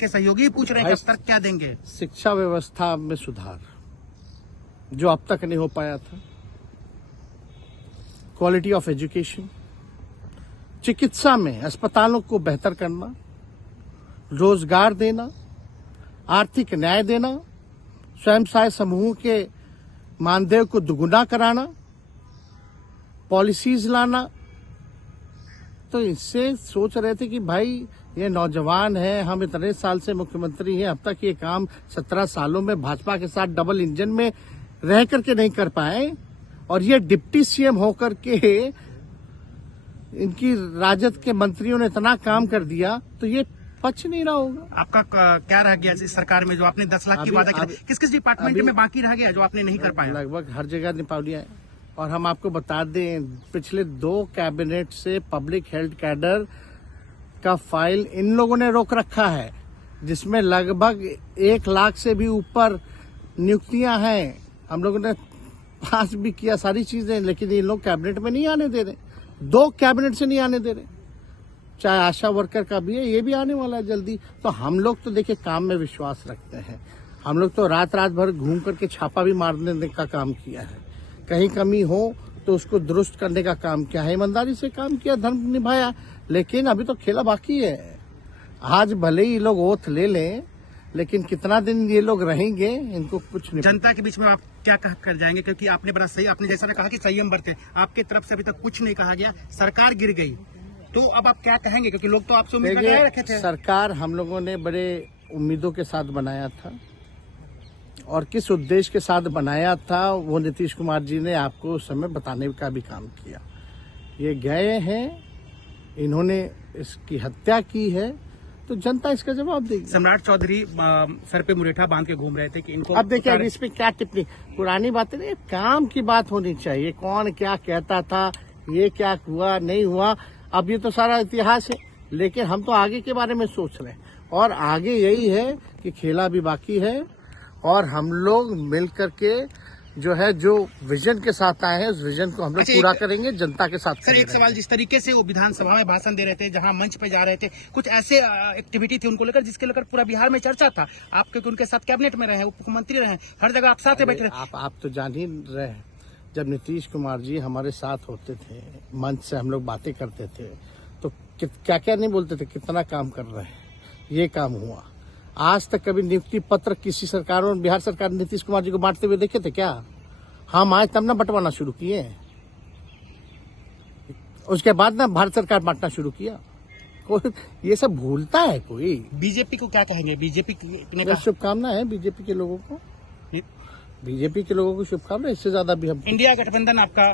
के सहयोगी पूछ रहे हैं कि अब तक क्या देंगे? शिक्षा व्यवस्था में सुधार जो अब तक नहीं हो पाया था, क्वालिटी ऑफ एजुकेशन, चिकित्सा में अस्पतालों को बेहतर करना, रोजगार देना, आर्थिक न्याय देना, स्वयं सहायता समूह के मानदेय को दुगुना कराना, पॉलिसीज लाना। तो इससे सोच रहे थे कि भाई ये नौजवान है, हम इतने साल से मुख्यमंत्री हैं, अब तक ये काम 17 सालों में भाजपा के साथ डबल इंजन में रह करके नहीं कर पाए, और ये डिप्टी सीएम होकर के इनकी राजद के मंत्रियों ने इतना काम कर दिया, तो ये पच नहीं रहा होगा। आपका क्या रह गया इस सरकार में जो आपने 10 लाख की वादा किया? किस किस डिपार्टमेंट में बाकी रह गया जो आपने नहीं कर पाया? लगभग हर जगह निपा लिया है। और हम आपको बता दें, पिछले 2 कैबिनेट से पब्लिक हेल्थ कैडर का फाइल इन लोगों ने रोक रखा है, जिसमें लगभग 1 लाख से भी ऊपर नियुक्तियां हैं। हम लोगों ने पास भी किया सारी चीजें, लेकिन ये लोग कैबिनेट में नहीं आने दे रहे। 2 कैबिनेट से नहीं आने दे रहे। चाहे आशा वर्कर का भी है, ये भी आने वाला है जल्दी। तो हम लोग तो देखिए काम में विश्वास रखते हैं। हम लोग तो रात भर घूम करके छापा भी मारने का काम किया है। कहीं कमी हो तो उसको दुरुस्त करने का काम किया है, ईमानदारी से काम किया, धर्म निभाया। लेकिन अभी तो खेला बाकी है। आज भले ही लोग ओथ ले लें, लेकिन कितना दिन ये लोग रहेंगे, इनको कुछ नहीं। जनता के बीच में आप क्या कह कर जाएंगे? क्योंकि आपने बड़ा सही, आपने जैसा कहा कि संयम बरते, आपकी तरफ से अभी तक कुछ नहीं कहा गया, सरकार गिर गई, तो अब आप क्या कहेंगे? क्योंकि लोग तो आपसे उम्मीद लगाए रखे थे। सरकार हम लोगों ने बड़े उम्मीदों के साथ बनाया था, और किस उद्देश्य के साथ बनाया था वो नीतीश कुमार जी ने आपको उस समय बताने का भी काम किया। ये गए हैं, इन्होंने इसकी हत्या की है, तो जनता इसका जवाब देगी। सम्राट चौधरी सर पे मुरेठा बांध के घूम रहे थे कि इनको अब देखिए, अब इस पे क्या टिप्पणी, पुरानी बातें नहीं, काम की बात होनी चाहिए। कौन क्या कहता था, ये क्या हुआ नहीं हुआ, अब ये तो सारा इतिहास है। लेकिन हम तो आगे के बारे में सोच रहे हैं, और आगे यही है कि खेला भी बाकी है, और हम लोग मिल करके जो है, जो विजन के साथ आए हैं, उस विजन को हम लोग पूरा करेंगे, जनता के साथ। सर, एक सवाल, जिस तरीके से वो विधानसभा में भाषण दे रहे थे, जहां मंच पे जा रहे थे, कुछ ऐसे एक्टिविटी थी उनको लेकर जिसके लेकर पूरा बिहार में चर्चा था। आप क्योंकि उनके साथ कैबिनेट में रहे, उप मुख्यमंत्री रहे, हर जगह आप साथ बैठे रहे। आप तो जान ही रहे हैं, जब नीतीश कुमार जी हमारे साथ होते थे, मंच से हम लोग बातें करते थे, तो क्या क्या नहीं बोलते थे, कितना काम कर रहे हैं, ये काम हुआ। आज तक कभी नियुक्ति पत्र किसी सरकार और बिहार सरकार नीतीश कुमार जी को बांटते हुए देखे थे क्या? हम आए तब ना बंटवाना शुरू किए, उसके बाद ना भारत सरकार बांटना शुरू किया। कोई ये सब भूलता है कोई? बीजेपी को क्या कहेंगे? बीजेपी ने शुभकामना है बीजेपी के लोगों को, बीजेपी के लोगों को शुभकामना। इससे ज्यादा भी हम इंडिया गठबंधन आपका